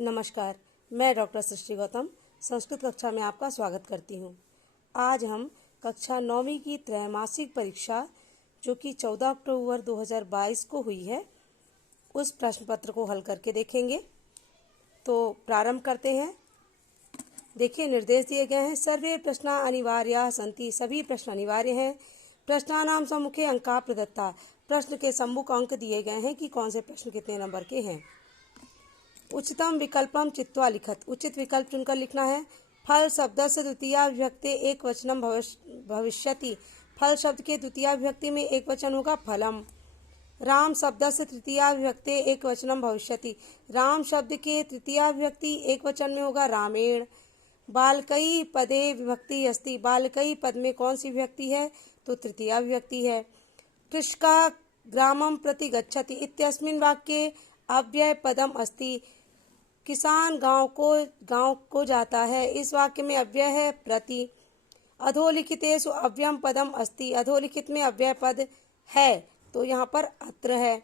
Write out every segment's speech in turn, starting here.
नमस्कार, मैं डॉक्टर सृष्टि गौतम संस्कृत कक्षा में आपका स्वागत करती हूँ। आज हम कक्षा 9वीं की त्रैमासिक परीक्षा जो कि 14 अक्टूबर 2022 को हुई है, उस प्रश्न पत्र को हल करके देखेंगे। तो प्रारंभ करते हैं। देखिए, निर्देश दिए गए हैं। सर्वे प्रश्ना अनिवार्या सन्ति, सभी प्रश्न अनिवार्य हैं। प्रश्नानाम सम्मुखे अंका प्रदत्ता, प्रश्न के सम्मुख अंक दिए गए हैं कि कौन से प्रश्न कितने नंबर के हैं। उचितम विकल्पम चित्वा लिखत, उचित विकल्प चुनकर लिखना है। फल शब्द से द्वितीया विभक्ति एक वचनम भविष्यति, फल शब्द के द्वितीया विभक्ति में एक वचन होगा फलम। राम शब्द से तृतीया विभक्ति एक वचनम भविष्यति, राम शब्द के तृतीया विभक्ति एक वचन में होगा रामेण। बालकई पदे विभक्ति अस्ति, बालकई पद में कौन सी विभक्ति है? तो तृतीया विभक्ति है। कृषका ग्रामम प्रति गच्छति इत्यस्मिन् वाक्ये अव्यय पदम अस्ति, किसान गांव को जाता है, इस वाक्य में अव्यय है प्रति। अधोलिखितेषु अव्ययम पदम अस्ति, अधोलिखित में अव्यय पद है तो यहाँ पर अत्र है।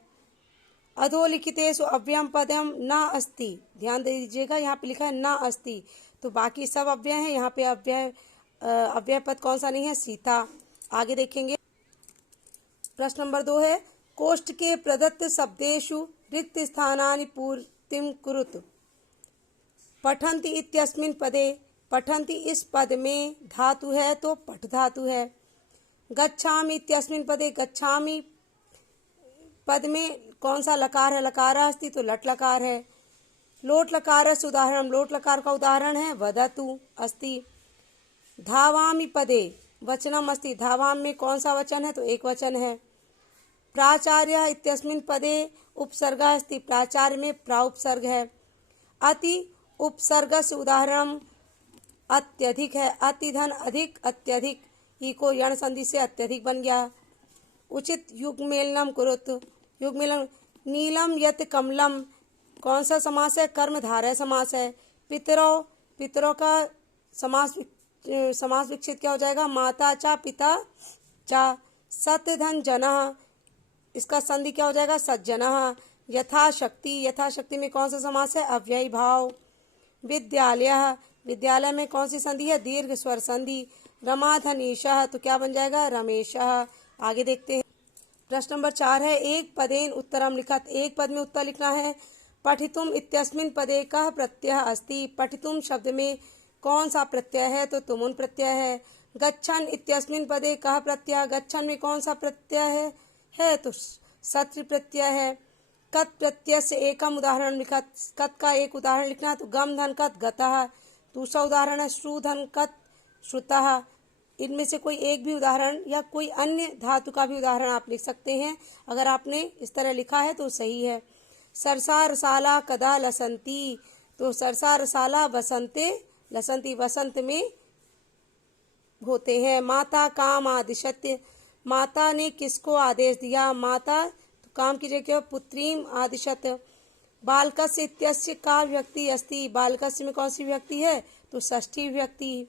अधोलिखितेषु अव्ययम पदम न अस्ति, ध्यान दे दीजिएगा, यहाँ पे लिखा है न अस्ति, तो बाकी सब अव्यय हैं, यहाँ पे अव्यय पद कौन सा नहीं है? सीता। आगे देखेंगे। प्रश्न नंबर 2 है, कोष्ठ के प्रदत्त शब्देषु रिक्त स्थानानि पूर्तिं कुरुत। पठन्ति इत्यस्मिन् पदे, पठन्ति इस पद में धातु है तो पठ धातु है। गच्छामि इत्यस्मिन् पदे, गच्छामि पद में कौन सा लकार है? लकार अस्ति तो लट लकार है। लोट लकार से उदाहरण, लोट लकार का उदाहरण है वदतु अस्ति। धावामि पदे वचनम अस्ति, धावाम में कौन सा वचन है? तो एक वचन है। प्राचार्य इत्यस्मिन् पदे उपसर्ग अस्ति, प्राचार्य में प्रा उपसर्ग है। अति उपसर्ग से उदाहरण अत्यधिक है, अति धन अधिक अत्यधिक, ई को यण संधि से अत्यधिक बन गया। उचित युग्मेलनम कुरुत, युग्मेलन। नीलम यत कमलम, कौन सा समास है? कर्मधारय समास है। पितरो, पितरों का समास विकसित क्या हो जाएगा? माता चा पिता चा। सतधन जनः, इसका संधि क्या हो जाएगा? सज्जनः। यथाशक्ति, यथाशक्ति में कौन सा समास है? अव्ययी भाव। विद्यालय, विद्यालय में कौन सी संधि है? दीर्घ स्वर संधि। रमाधनीशः, तो क्या बन जाएगा? रमेशः। आगे देखते हैं। प्रश्न नंबर 4 है, एक पदेन उत्तरम लिखत, एक पद में उत्तर लिखना है। पठितुम इत्यस्मिन् पदे कः प्रत्यय अस्ति, पठितुम शब्द में कौन सा प्रत्यय है? तो तुमुन प्रत्यय है। गच्छन इत्यस्मिन् पदे कः प्रत्यय, गच्छन में कौन सा प्रत्यय है? तो सत्र प्रत्यय है। कत प्रत्यय से एकम उदाहरण लिखत, कत का एक उदाहरण लिखना है तो गम धन कत गतः। दूसरा उदाहरण है श्रु धन कत श्रुतः। इनमें से कोई एक भी उदाहरण या कोई अन्य धातु का भी उदाहरण आप लिख सकते हैं। अगर आपने इस तरह लिखा है तो सही है। सरसा रसाला कदा लसंती, तो सरसा रसाला बसंते लसंती, बसंत में होते हैं। माता काम आदिशत्य, माता ने किसको आदेश दिया? माता तो काम की जगह पुत्रीम आदिशत। बालकस्य इत्यस्य का विभक्ति अस्ति, बालकस्य में कौन सी विभक्ति है? तो षष्ठी विभक्ति।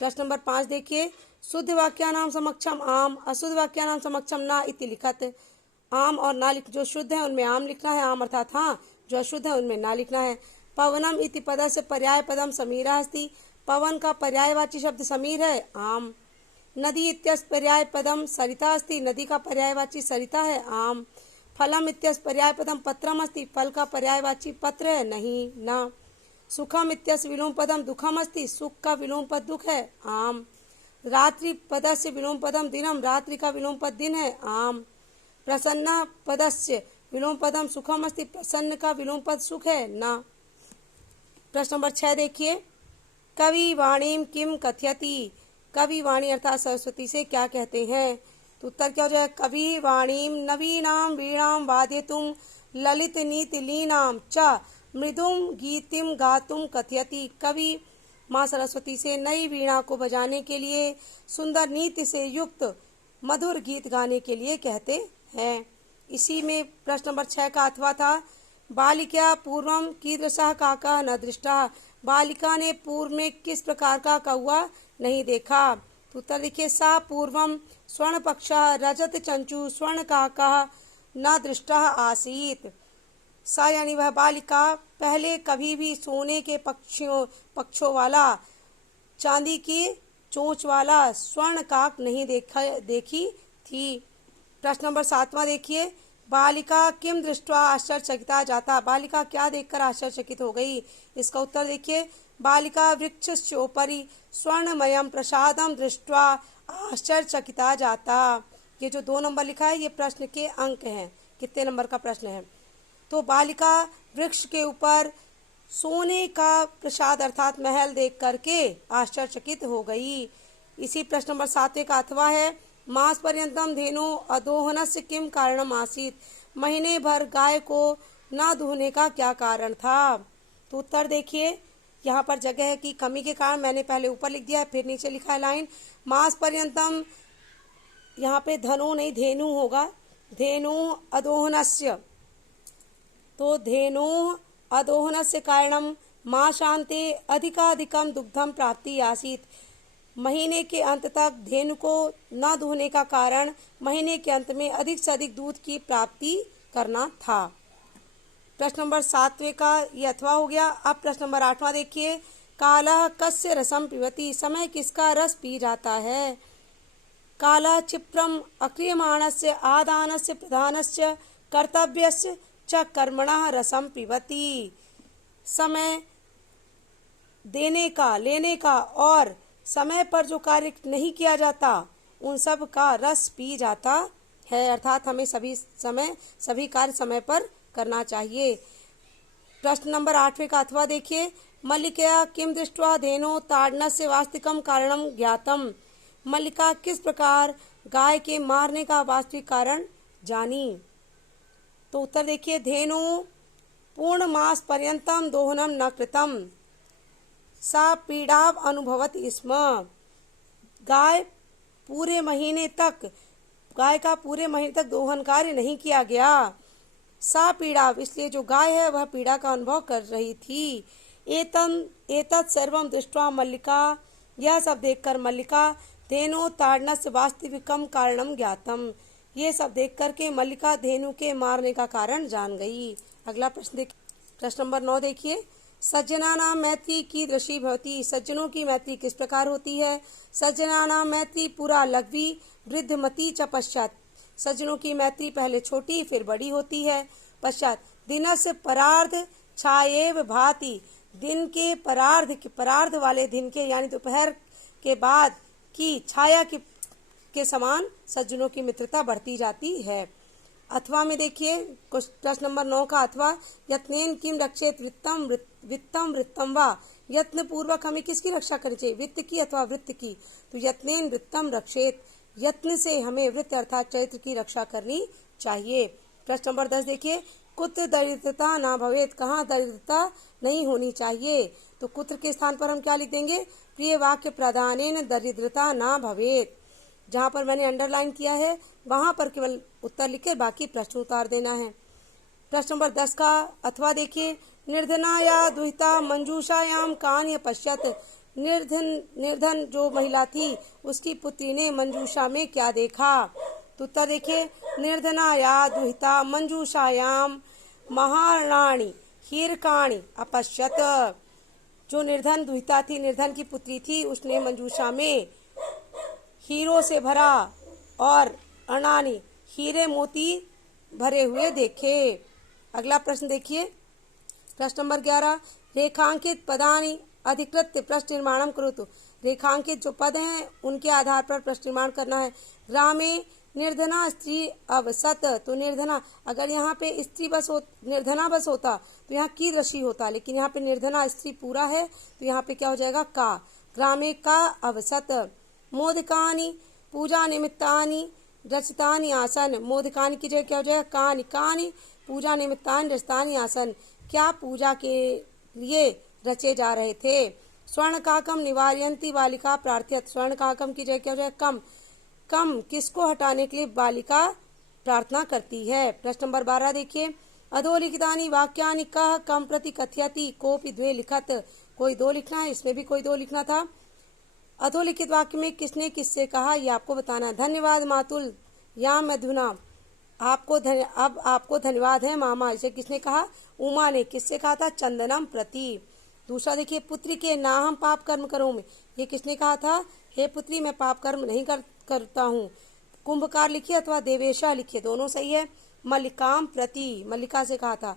प्रश्न नंबर 5 देखिए, शुद्ध वाक्यानाम समक्षम आम, अशुद्ध वाक्यानाम समक्षम ना इति लिखत। आम और ना लिख, जो शुद्ध है उनमें आम लिखना है, आम अर्थात हाँ, जो अशुद्ध है उनमें ना लिखना है। पवनम इति पद से पर्याय पदम समीरा अस्ति, पवन का पर्यायवाची शब्द समीर है, आम। नदी इत्यस्य पर्याय पदम सरिता अस्ति, नदी का पर्यायवाची सरिता है, आम। फलम इत्यस्य पर्याय पदम पत्रम अस्ति, फल का पर्यायवाची पत्र है, नहीं, ना। सुखम इत्यस्य विलोम पदम दुखम अस्ति, सुख का विलोम पद दुख है, आम। रात्रि पदस्य विलोम पदम दिनम, रात्रि का विलोम पद दिन है, आम। प्रसन्न पदस्य विलोम पदम सुखम अस्ति, प्रसन्न का विलोम पद सुख है, ना। प्रश्न नंबर 6 देखिए, कवि वाणीम किम कथयति, कवि वाणी अर्थात सरस्वती से क्या कहते हैं? तो उत्तर क्या हो जाएगा? कवि वाणीम नवीनाम वीणाम वादयितुम ललित नीति लीनाम च मृदुम गीतिम गातुम कथयति, कवि माँ सरस्वती से नई वीणा को बजाने के लिए, सुंदर नीति से युक्त मधुर गीत गाने के लिए कहते हैं। इसी में प्रश्न नंबर 6 का अथवा था, बालिका पूर्वम कीदृशः काकः न दृष्टः, बालिका ने पूर्व में किस प्रकार का कौआ नहीं देखा? तो उत्तर देखिए, सा पूर्वम स्वर्ण पक्षः रजत चंचु स्वर्ण काकः न दृष्टः आसीत्, सा यानी वह बालिका पहले कभी भी सोने के पक्षों वाला, चांदी की चोंच वाला स्वर्ण काक नहीं देखी थी। प्रश्न नंबर 7वां देखिए, बालिका किम दृष्ट्वा आश्चर्यचकिता जाता। बालिका क्या देखकर आश्चर्यचकित हो गई। इसका उत्तर देखिए, बालिका वृक्षस्योपरि स्वर्णमयं प्रसादम दृष्ट्वा आश्चर्यचकिता जाता। ये जो 2 नंबर लिखा है ये प्रश्न के अंक हैं, कितने नंबर का प्रश्न है। तो बालिका वृक्ष के ऊपर सोने का प्रसाद अर्थात महल देख करके आश्चर्यचकित हो गई। इसी प्रश्न नंबर 7 का अथवा है, मास पर्यंतम धेनु अदोहनस्य किम कारणम आसीत। महीने भर गाय को ना दुहने का क्या कारण था। तो उत्तर देखिए, यहाँ पर जगह की कमी के कारण मैंने पहले ऊपर लिख दिया है, फिर नीचे लिखा है लाइन मास पर्यंतम, यहाँ पे धनु नहीं धेनु होगा, धेनु अदोहनस्य। तो धेनु अदोहनस्य कारणम मासान्ते अधिकाधिकम दुग्धम प्राप्ति आसीत। महीने के अंत तक धेनु को न दुहने का कारण महीने के अंत में अधिक से अधिक दूध की प्राप्ति करना था। प्रश्न नंबर 7वें का ये अथवा हो गया। अब प्रश्न नंबर 8वां देखिए, कालः कस्य रसम पिबति। समय किसका रस पी जाता है। कालः क्षिप्रम अक्रियमाणस्य आदानस्य प्रधानस्य कर्तव्यस्य च कर्मणः रसम पिबति। समय देने का, लेने का और समय पर जो कार्य नहीं किया जाता उन सब का रस पी जाता है, अर्थात हमें सभी कार्य समय पर करना चाहिए। प्रश्न नंबर 8वें का अथवा देखिए, मल्लिका किम दृष्ट्वा धेनो ताड़नस्य वास्तविकम कारणम ज्ञातम। मल्लिका किस प्रकार गाय के मारने का वास्तविक कारण जानी। तो उत्तर देखिए, धेनु पूर्ण मास पर्यंतम दोहनम न कृतम सा पीड़ाव अनुभवति स्म। गाय का पूरे महीने तक दोहन कार्य नहीं किया गया। सा पीड़ाव, इसलिए जो गाय है वह पीड़ा का अनुभव कर रही थी। एतत् सर्वम दृष्ट्वा मल्लिका, यह सब देखकर मल्लिका धेनु ताड़नस्य वास्तविकम कारणम ज्ञातम, ये सब देख करके मल्लिका धेनु के मारने का कारण जान गई। अगला प्रश्न देखिए, प्रश्न नंबर 9 देखिए, सज्जनानां मैत्री कीदृशी भवति। सज्जनों की मैत्री किस प्रकार होती है। सज्जनानां मैत्री पुरा लघ्वी वृद्धमती च पश्चात। सज्जनों की मैत्री पहले छोटी फिर बड़ी होती है। पश्चात दिनस्य परार्ध छायेव भाति। दिन के परार्ध वाले दिन के यानी दोपहर के बाद की छाया के समान सज्जनों की मित्रता बढ़ती जाती है। अथवा में देखिए, प्रश्न नंबर 9 का अथवा, यत्नेन किम रक्षेत वित्तम वा। यत्न पूर्वक हमें किसकी रक्षा करनी चाहिए, वित्त की अथवा वृत्त की। तो यत्नेन वृत्तम रक्षेत, यत्न से हमें वृत्त अर्थात चरित्र की रक्षा करनी चाहिए। प्रश्न नंबर 10 देखिए, कुत्र दरिद्रता ना भवेत। कहाँ दरिद्रता नहीं होनी चाहिए। तो कुत्र के स्थान पर हम क्या लिख देंगे, प्रिय वाक्य प्रधानेन दरिद्रता ना भवेत। जहाँ पर मैंने अंडरलाइन किया है वहां पर केवल उत्तर लिखे, बाकी प्रश्न उतार देना है। प्रश्न नंबर 10 का अथवा देखिए, निर्धना या दुहिता मंजूषायाम कान्य पश्यत। निर्धन जो महिला थी उसकी पुत्री ने मंजूषा में क्या देखा। तो उत्तर देखिए, निर्धना या दुहिता मंजूषायाम महाराणी हीरकाणी अपश्यत। जो निर्धन दुहिता थी, निर्धन की पुत्री थी, उसने मंजूषा में हीरों से भरा और अनानी हीरे मोती भरे हुए देखे। अगला प्रश्न देखिए, प्रश्न नंबर 11, रेखांकित पदानि अधिकृत्य प्रश्न निर्माणम करोतु। रेखांकित जो पद हैं उनके आधार पर प्रश्न निर्माण करना है। ग्रामे निर्धना स्त्री अवसत। तो निर्धना, अगर यहाँ पे निर्धना बस होता तो यहाँ की दृष्टि होता, लेकिन यहाँ पे निर्धना स्त्री पूरा है तो यहाँ पे क्या हो जाएगा, का। ग्रामे का अवसत। मोदकानि पूजा निमित्तानि रचितानि आसन। मोदकानि की जगह क्या हो जाएगा, कानि। कानि पूजा निमित्तानि रचितानि आसन, क्या पूजा के लिए रचे जा रहे थे। स्वर्ण काकम निवारयन्ति बालिका प्रार्थयत। स्वर्ण काकम की जगह क्या हो जाएगा, कम। कम किसको हटाने के लिए बालिका प्रार्थना करती है। प्रश्न नंबर 12 देखिए, अधोलिखितानि वाक्यानि कः कम प्रति कथयति। कोपि द्वे लिखत। कोई 2 लिखना है, इसमें भी कोई 2 लिखना था। अधोलिखित वाक्य में किसने किससे कहा ये आपको बताना है। धन्यवाद मातुल याम अधुना। अब आपको धन्यवाद है मामा। इसे किसने कहा? उमा ने। किससे कहा था? चंदनम प्रति। दूसरा देखिए, पुत्री के ना हम पाप कर्म करो में, ये किसने कहा था? हे पुत्री, मैं पाप कर्म नहीं करता हूँ। कुंभकार लिखिए अथवा देवेशा लिखिए, दोनों सही है। मल्लिकाम प्रति, मल्लिका से कहा था।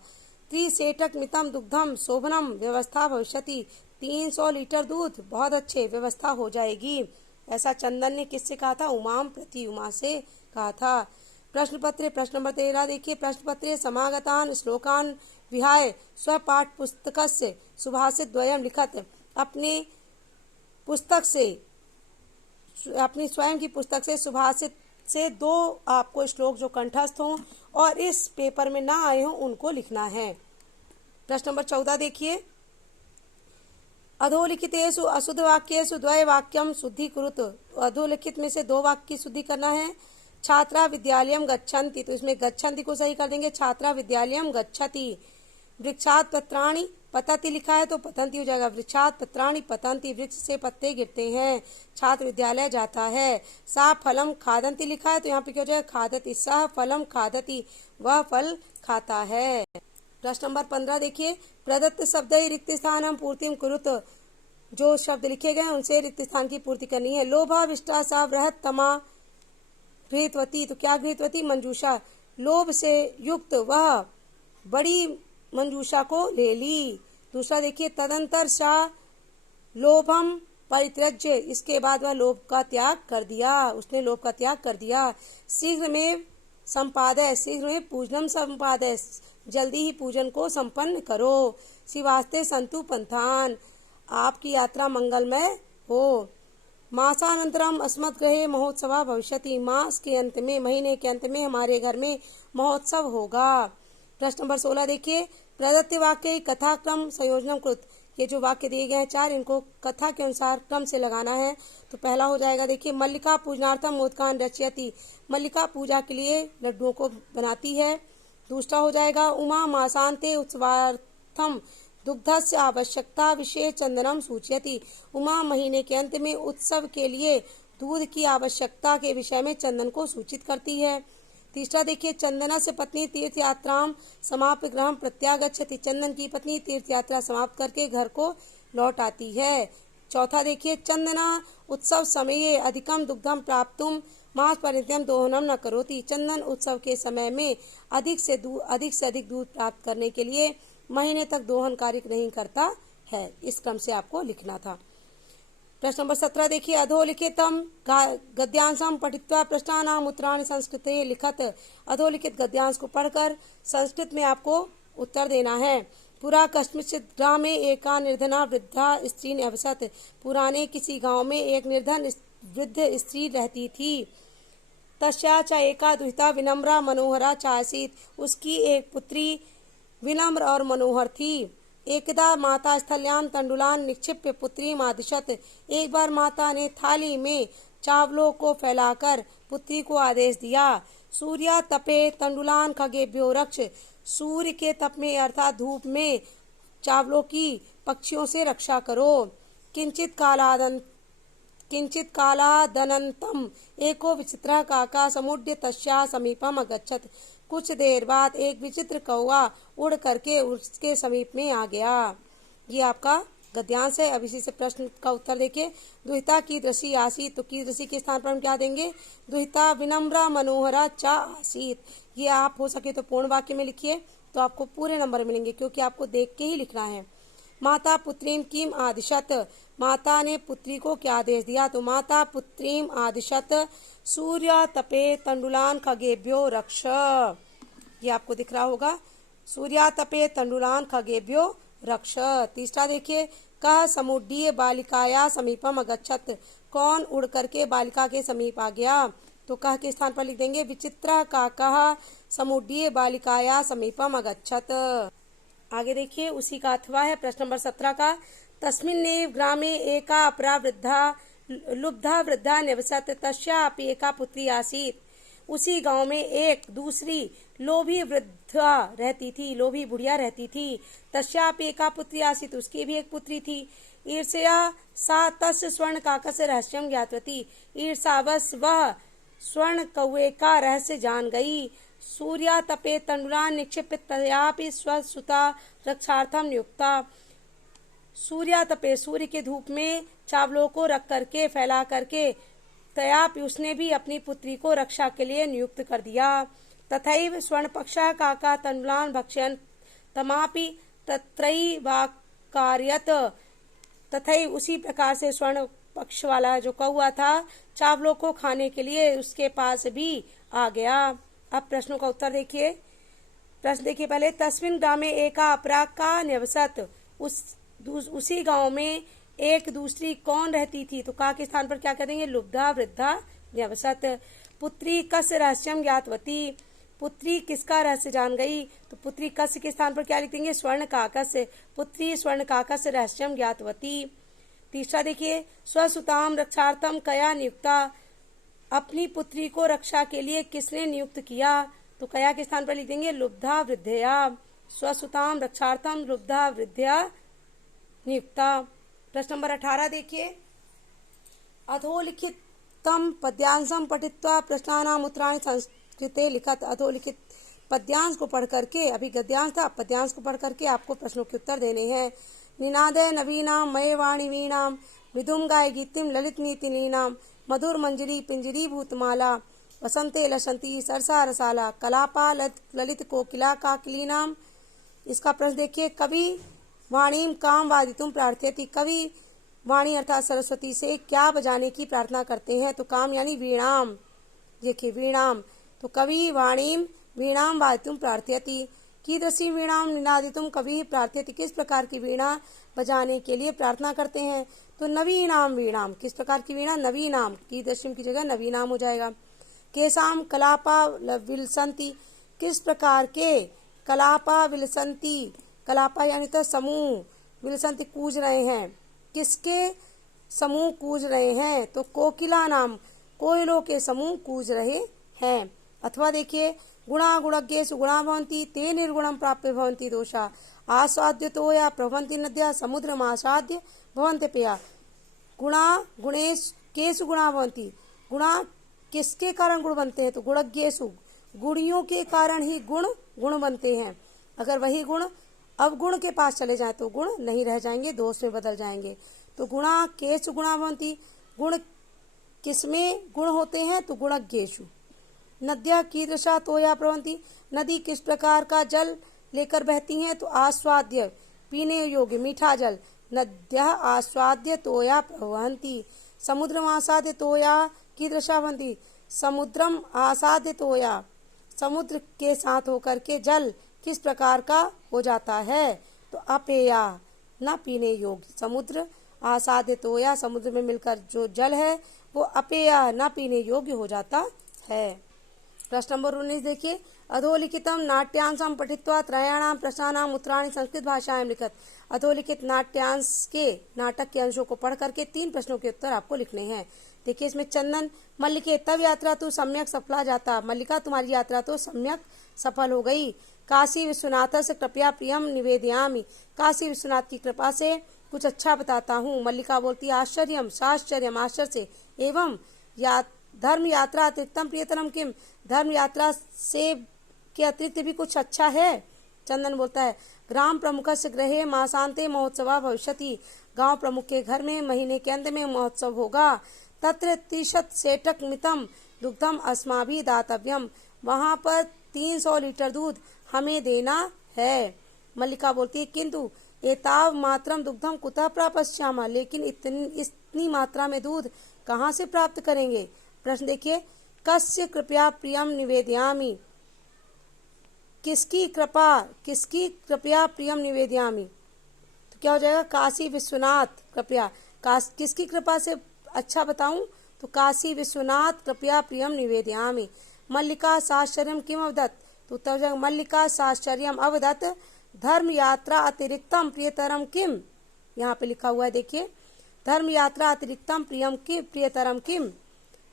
त्रिसेटक मितम दुग्धम शोभनम व्यवस्था भविष्यति, 300 लीटर दूध बहुत अच्छे व्यवस्था हो जाएगी, ऐसा चंदन ने किससे कहा था? उमाम प्रति, उमा से कहा था। प्रश्न पत्र प्रश्न नंबर 13 देखिए। प्रश्न पत्र समागतान श्लोकान विहाय स्वपाठ पुस्तकस्य सुभाषित द्वयम लिखत। अपने पुस्तक से, अपनी स्वयं की पुस्तक से सुभाषित से 2 आपको श्लोक जो कंठस्थ हों और इस पेपर में ना आए हों उनको लिखना है। प्रश्न नंबर 14 देखिए। अधोलिखितेषु अशुद्ध वाक्येषु द्वय वाक्यम शुद्धि कुरुत। अधोलिखित में से 2 वाक्य की शुद्धि करना है। छात्रा विद्यालयम गच्छन्ति, तो इसमें गच्छन्ति को सही कर देंगे, छात्रा विद्यालयम गच्छति। वृक्षात पत्राणि पतति लिखा है तो पतंती हो जाएगा, वृक्षात पत्राणि पतंती, वृक्ष से पत्ते गिरते हैं, छात्र विद्यालय जाता है। सा फलम खादंती लिखा है तो यहाँ पे क्या हो जाएगा? खादति। सह फलम खादति, वह फल खाता है। प्रश्न नंबर 15 देखिए। प्रदत्त शब्द रिक्त स्थानम पूर्तिम कुरुत, जो शब्द लिखे गए उनसे रिक्त स्थान की पूर्ति करनी है। लोभा विष्टा सा बृहत तमा गृहीतवती, तो क्या गृहीतवती? मंजूषा। लोभ से युक्त वह बड़ी मंजूषा को ले ली। दूसरा देखिए। तदंतर सा लोभम परित्यज्य, इसके बाद वह लोभ का त्याग कर दिया, उसने लोभ का त्याग कर दिया। शीघ्र में संपादय, शीघ्र में पूजनम संपादय, जल्दी ही पूजन को संपन्न करो। शिवास्ते संतु पंथान, आपकी यात्रा मंगलमय हो। मासानंतरम अस्मत् गृहे महोत्सव भविष्यति, मास के अंत में, महीने के अंत में हमारे घर में महोत्सव होगा। प्रश्न नंबर 16 देखिए। प्रदत्त वाक्य कथा क्रम संयोजन कृत, ये जो वाक्य दिए गए हैं 4, इनको कथा के अनुसार क्रम से लगाना है। तो पहला हो जाएगा देखिए। मल्लिका पूजनार्थम मोदकान रचयति, मल्लिका पूजा के लिए लड्डुओं को बनाती है। दूसरा हो जाएगा। उमा मासांते उत्सवार्थम दुग्धस्य आवश्यकता विशेष चंदनम सूचयति, उमा महीने के अंत में उत्सव के लिए दूध की आवश्यकता के विषय में चंदन को सूचित करती है। तीसरा देखिए। चंदना से पत्नी तीर्थ यात्राम समाप्त गृहम प्रत्यागच्छति, चंदन की पत्नी तीर्थ यात्रा समाप्त करके घर को लौट आती है। चौथा देखिए। चंदना उत्सव समये अधिकम दुग्धम प्राप्तुम मास परित्यम दोहनम न करोति, चंदन उत्सव के समय में अधिक से अधिक दूध प्राप्त करने के लिए महीने तक दोहन कार्य नहीं करता है। इस क्रम से आपको लिखना था। प्रश्न नंबर 17 देखिए। अधोलिखितम गद्यांशम पठित्वा प्रश्नानाम उत्तराणि संस्कृते लिखत, अधोलिखित गद्यांश को पढ़कर संस्कृत में आपको उत्तर देना है। पुरा कस्मिंश्चित् ग्रामे एका निर्धना वृद्धा स्त्री निवसत, पुराने किसी गांव में एक निर्धन वृद्ध स्त्री रहती थी। तस्या च एका दुहिता विनम्रा मनोहरा चासीत, उसकी एक पुत्री विनम्र और मनोहर थी। एकदा माता स्थल्याम तंडुलान निक्षिप्य पुत्री मादिशत, एक बार माता ने थाली में चावलों को फैलाकर पुत्री को आदेश दिया। सूर्या तपे तंडुलान खगेभ्यो रक्ष, सूर्य के तप में अर्थात धूप में चावलों की पक्षियों से रक्षा करो। किंचित कालादनंतम एको विचित्र काका समुद्य तस्या समीपम अगच्छत, कुछ देर बाद एक विचित्र कौवा उड़ करके उसके समीप में आ गया। ये आपका गद्यांश है। अब इसी से प्रश्न का उत्तर देखिए। दुहिता कीदृशी आसीत, तो कीदृशी के स्थान पर हम क्या देंगे? दुहिता विनम्रा मनोहरा चा आसीत। ये आप हो सके तो पूर्ण वाक्य में लिखिए, तो आपको पूरे नंबर मिलेंगे, क्योंकि आपको देख के ही लिखना है। माता पुत्रीम किम आदिशत, माता ने पुत्री को क्या आदेश दिया? तो माता पुत्रीम आदिशत सूर्य तपे तंडुलान खगेभ्यो रक्ष, ये आपको दिख रहा होगा। सूर्या तपे तंडुलान खगेभ्यो रक्ष। तीसरा देखिए। कह समुड्डीय बालिकाया समीपम अगच्छत, कौन उड़ करके बालिका के समीप आ गया? तो कह के स्थान पर लिख देंगे विचित्र काकः समुड्डीय बालिकाया समीपम अगच्छत। आगे देखिए, उसी का अथवा है प्रश्न नंबर 17 का। तस्मिन्नेव ग्रामे एका अपरा वृद्धा लुब्धा वृद्धा निवसत, तस्यापि एका पुत्री आसीत, उसी गांव में एक दूसरी लोभी वृद्धा रहती थी, लोभी बुढ़िया रहती थी। तस्यापि एका पुत्री आसीत, उसकी भी एक पुत्री थी। ईर्ष्या सा तस्य स्वर्ण काकस्य रहस्यम ज्ञातवती, ईर्षावश वह स्वर्ण कौवे का रहस्य जान गई। सूर्या तपे तंडुलान निक्षिप्य तयापि स्वसुता रक्षार्थम नियुक्ता। सूर्या तपे, सूर्य के धूप में चावलों को रख करके, फैला करके, तयापि उसने भी अपनी पुत्री को रक्षा के लिए नियुक्त कर दिया। तथैव स्वर्णपक्षा काका तंडुलान भक्षयन् तमापि तत्रैवाकार्यत। तथैव उसी प्रकार से स्वर्ण पक्ष वाला जो कौआ था चावलों को खाने के लिए उसके पास भी आ गया। अब प्रश्नों का उत्तर देखिए। प्रश्न देखिए पहले, तस्मिन् ग्रामे एका अपराका न्यवसत। उसी गांव में एक दूसरी कौन रहती थी? तो का के स्थान पर क्या कह देंगे? लुब्धा वृद्धा न्यवसत। पुत्री कस्य रहस्यम ज्ञातवती। पुत्री किसका रहस्य जान गई? तो पुत्री कस्य के स्थान पर क्या लिख देंगे? स्वर्ण काकस्य। पुत्री स्वर्ण काकस्य रहस्यम ज्ञातवती। तीसरा देखिए, स्वसुताम रक्षार्थम कया नियुक्ता। अपनी पुत्री को रक्षा के लिए किसने नियुक्त किया? तो कया के स्थान पर लिख देंगे लुब्धा वृद्धया। स्वसुताम रक्षार्थम लुब्धा वृद्धया नियुक्ता। प्रश्न नंबर 18 देखिए, अधोलिखितम पद्यांशम पठित्वा प्रश्नानाम उत्तराणि संस्कृते लिखत। अधोलिखित पद्यांश को पढ़ करके, अभी गद्यांश था, पद्यांश को पढ़ करके आपको प्रश्नों के उत्तर देने हैं। निनादे नवीनाम मये वाणी वीणाम मृदुम गाय गीतिम ललित नीति नीनाम मधुर मंजरी पिंजरी भूतमाला वसंते लसंती सरसा रसाला कलापा ललित कोकिला काकलीनाम। इसका प्रश्न देखिए, कवि वाणीम काम वादितुम प्रार्थयति। कवि वाणी अर्थात सरस्वती से क्या बजाने की प्रार्थना करते हैं? तो काम यानी वीणाम। देखिए वीणाम, तो कवि वाणीम वीणाम वादितुम प्रार्थयति। कीदृशी वीणाम निनादितुम कवि प्रार्थयति। किस प्रकार की वीणा बजाने के लिए प्रार्थना करते हैं? तो नवीनाम वीणाम। किस प्रकार की वीणा? नवीनाम। कीदृशीम की जगह नवीनाम हो जाएगा। केसाम कलापा विलसंती। किस प्रकार के? कलापा विलसंती। कलापा यानी तो समूह, विलसंती कूज रहे हैं। किसके समूह कूज रहे हैं? तो कोकिला नाम, कोयलों के समूह कूज रहे हैं। अथवा देखिए, गुणा गुणज्ञेषु गुणा भवन्ति ते निर्गुणं प्राप्य भवन्ति दोषा आस्वाद्य तो या प्रभवन्ति नद्या समुद्रमासाद्य भवन्ति पेया। गुणा गुणेषु केषु गुणा भवन्ति। गुणा किसके कारण गुण बनते हैं? तो गुणज्ञेषु, गुणियों के कारण ही गुण बनते हैं। अगर वही गुण अवगुण के पास चले जाए तो गुण नहीं रह जाएंगे, दोष में बदल जाएंगे। तो गुणा केषु गुणा भवन्ति। गुण किसमें गुण होते हैं? तो गुणज्ञेषु। नद्या कीदृशा तोया प्रवहन्ति। नदी किस प्रकार का जल लेकर बहती हैं? तो आस्वाद्य, पीने योग्य मीठा जल। नद्या आस्वाद्य तोया प्रवहन्ति। समुद्रम आसाद्य तोया कीदृशा भवन्ति। समुद्रम आसाद्य तोया, समुद्र के साथ होकर के जल किस प्रकार का हो जाता है? तो अपेया, न पीने योग्य। समुद्र आसाद्य तोया, समुद्र में मिलकर जो जल है वो अपेया, न पीने योग्य हो जाता है। प्रश्न नंबर 19 देखिए, अधोलिखितम नाट्यांशम पठित्वा त्रयाणाम प्रश्नानाम उत्तराणि संस्कृत भाषायां लिखत। अधोलिखित नाट्यांश के, नाटक के अंशों को पढ़ करके 3 प्रश्नों के उत्तर आपको लिखने हैं। देखिए इसमें चंदन, मल्लिके तव यात्रा तो सम्यक सफला जाता। मल्लिका तुम्हारी यात्रा तो सम्यक सफल हो गई। काशी विश्वनाथ से कृपया प्रियम निवेदयामि। काशी विश्वनाथ की कृपा से कुछ अच्छा बताता हूँ। मल्लिका बोलती आश्चर्यम साश्चर्यम, आश्चर्य से। एवं धर्म यात्रा अतिरिक्तम प्रियतरम किम। धर्म यात्रा से के अतिरिक्त भी कुछ अच्छा है? चंदन बोलता है ग्राम प्रमुख से गृहे मासांते महोत्सव भविष्यति। गांव प्रमुख के घर में महीने के अंत में महोत्सव होगा। तत्र 30 सेटक मितम दुग्धम अस्माभि दातव्यम। वहाँ पर 300 लीटर दूध हमें देना है। मल्लिका बोलती है किंतु एताव मात्रम दुग्धम कुतः प्राप्स्यामः। लेकिन इतनी मात्रा में दूध कहाँ से प्राप्त करेंगे? प्रश्न देखिए, कस्य कृपया प्रियम निवेदयामि। किसकी कृपया प्रियम निवेदयामि। तो क्या हो जाएगा? काशी विश्वनाथ कृपया। किसकी कृपा से अच्छा बताऊं? तो काशी विश्वनाथ कृपया प्रियम निवेदयामि। मल्लिका साश्चर्यम किम अवदत्। तो उत्तर हो जाएगा मल्लिका साश्चर्यम अवदत् धर्म यात्रा अतिरिक्तम प्रियतरम किम। यहाँ पे लिखा हुआ है देखिए, धर्म यात्रा अतिरिक्तम प्रियतरम किम।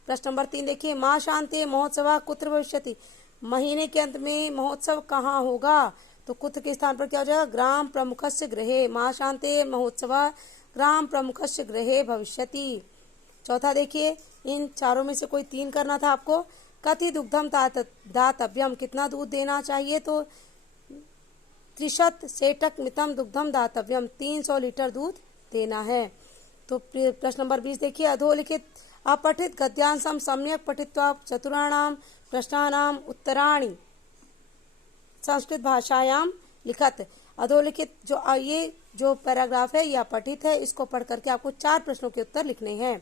प्रश्न नंबर 3 देखिए, माँ शांति महोत्सव कुत्र भविष्यति। महीने के अंत में महोत्सव कहाँ होगा? तो कुत्र के स्थान पर क्या हो जाएगा? ग्राम प्रमुखस्य गृहे। माँ शांति महोत्सव ग्राम प्रमुखस्य गृहे भविष्यति। चौथा देखिए, इन चारों में से कोई 3 करना था आपको। कति दुग्धम दातव्यम, कितना दूध देना चाहिए, तो 30 सेटक मितम दुग्धम दातव्यम, 300 लीटर दूध देना है। तो प्रश्न नंबर 20 देखिए, अधोलिखित अपठित गद्यांशम सम्यक पठित्वा चतुराणाम प्रश्नानाम उत्तराणि संस्कृत भाषायाम लिखत। अधोलिखित ये जो पैराग्राफ है यह पठित है, इसको पढ़ करके आपको 4 प्रश्नों के उत्तर लिखने हैं।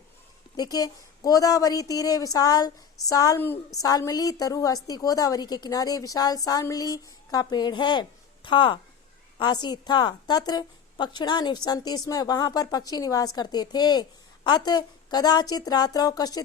देखिए, गोदावरी तीरे विशाल सालमली तरु अस्ति, गोदावरी के किनारे विशाल सालमली का पेड़ है। था आसीत था, तत्र पक्षिणा निवसन्ति, इसमें वहां पर पक्षी निवास करते थे। अत कदाचित रात्रौ कश्चित